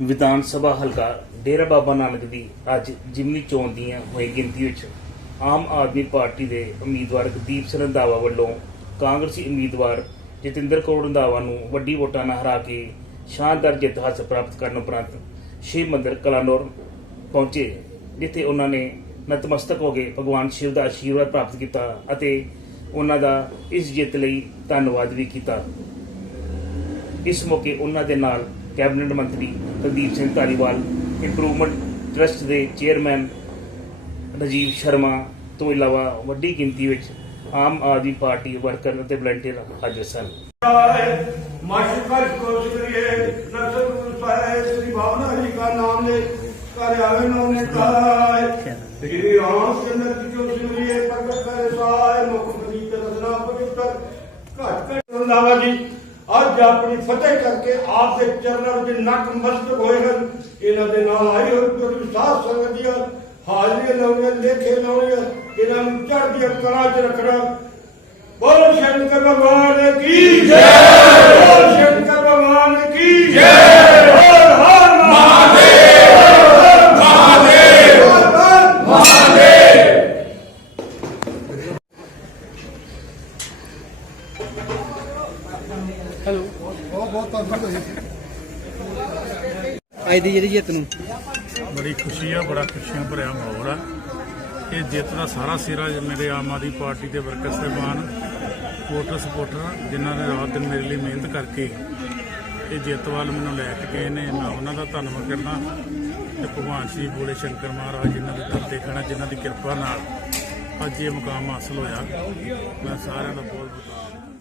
ਵਿਧਾਨ ਸਭਾ ਹਲਕਾ ਡੇਰਾ ਬਾਬਾ ਨਾਨਕ ਦੀ ਅੱਜ ਜਿਮਨੀ ਚੋਣ ਦੀਆਂ ਹੋਈ ਗਿਣਤੀ ਵਿੱਚ ਆਮ ਆਦਮੀ ਪਾਰਟੀ ਦੇ ਉਮੀਦਵਾਰ ਗੁਰਦੀਪ ਸਿੰਘ ਰੰਧਾਵਾ ਵੱਲੋਂ ਕਾਂਗਰਸੀ ਉਮੀਦਵਾਰ ਜਤਿੰਦਰ ਕੌਰ ਰੰਧਾਵਾ ਨੂੰ ਵੱਡੀ ਵੋਟਾਂ ਨਾਲ ਹਰਾ ਕੇ ਸ਼ਾਨਦਾਰ ਜਿੱਤ ਹਾਸਲ ਪ੍ਰਾਪਤ ਕਰਨ ਉਪਰੰਤ ਸ਼ਿਵ ਮੰਦਰ ਕਲਾਨੌਰ ਪਹੁੰਚੇ, ਜਿੱਥੇ ਉਹਨਾਂ ਨੇ ਨਤਮਸਤਕ ਹੋ ਕੇ ਭਗਵਾਨ ਸ਼ਿਵ ਦਾ ਆਸ਼ੀਰਵਾਦ ਪ੍ਰਾਪਤ ਕੀਤਾ ਅਤੇ ਉਹਨਾਂ ਦਾ ਇਸ ਜਿੱਤ ਲਈ ਧੰਨਵਾਦ ਵੀ ਕੀਤਾ। ਇਸ ਮੌਕੇ ਉਹਨਾਂ ਦੇ ਨਾਲ ਕੈਬਨਿਟ ਮੰਤਰੀ ਕੁਲਦੀਪ ਸਿੰਘ ਧਾਰੀਵਾਲ ਇੰਪਰੂਵਮੈਂਟ ਟਰਸਟ ਦੇ ਚੇਅਰਮੈਨ ਰਜੀਵ ਸ਼ਰਮਾ ਤੋਂ ਇਲਾਵਾ ਵੱਡੀ ਗਿਣਤੀ ਵਿੱਚ ਆਮ ਆਦਮੀ ਪਾਰਟੀ ਵਰਕਰ ਅਤੇ ਵਲੰਟੀਅਰ ਹਾਜ਼ਰ ਸਨ। ਆਪਣੀ ਫਤਿਹ ਕਰਕੇ ਆਪ ਦੇ ਚਰਨਾਂ ਵਿੱਚ ਨਕ ਮਸਤ ਹੋਏ ਹਨ। ਇਹਨਾਂ ਦੇ ਨਾਲ ਆਈ ਹੋਈ ਗੁਰੂ ਸਾਧ ਸੰਗਤ ਦੀਆਂ ਹਾਜ਼ਰੀਆਂ ਲਾਉਣੀਆਂ, ਲੇਖੇ ਲਾਉਣੀਆਂ, ਇਹਨਾਂ ਨੂੰ ਚੜ੍ਹਦੀਆਂ ਕਲਾ 'ਚ ਰੱਖਣਾ। ਬੋਲ ਸ਼ੰਕਰ ਭਗਵਾਨ ਕੀ ਜੈ! ਅੱਜ ਦੀ ਜਿਹੜੀ ਜਿੱਤ ਨੂੰ। ਬੜੀ ਖੁਸ਼ੀ ਆ ਬੜਾ ਖੁਸ਼ੀਆਂ ਭਰਿਆ ਮਾਹੌਲ ਆ। ਇਹ ਜਿੱਤ ਦਾ ਸਾਰਾ ਸਿਰਾ ਮੇਰੇ ਆਮ ਆਦਮੀ ਪਾਰਟੀ ਦੇ ਵਰਕਰ ਸਾਹਿਬਾਨ ਵੋਟਰ ਸਪੋਰਟਰ ਜਿਨ੍ਹਾਂ ਨੇ ਰਾਤ ਦਿਨ ਮੇਰੇ ਲਈ ਮਿਹਨਤ ਕਰਕੇ ਇਹ ਜਿੱਤ ਵੱਲ ਮੈਨੂੰ ਲੈ ਕੇ ਗਏ ਨੇ। ਮੈਂ ਉਹਨਾਂ ਦਾ ਧੰਨਵਾਦ ਕਰਦਾ ਤੇ ਭਗਵਾਨ ਸ਼੍ਰੀ ਬੋਲੇ ਸ਼ੰਕਰ ਮਹਾਰਾਜ ਜਿਨ੍ਹਾਂ ਦੇ ਦਰ ਖੜਾ ਜਿਨ੍ਹਾਂ ਦੀ ਕਿਰਪਾ ਨਾਲ ਅੱਜ ਇਹ ਮੁਕਾਮ ਹਾਸਲ ਹੋਇਆ। ਮੈਂ ਸਾਰਿਆਂ ਦਾ ਬਹੁਤ ਬਹੁਤ ਧੰਨਵਾਦ।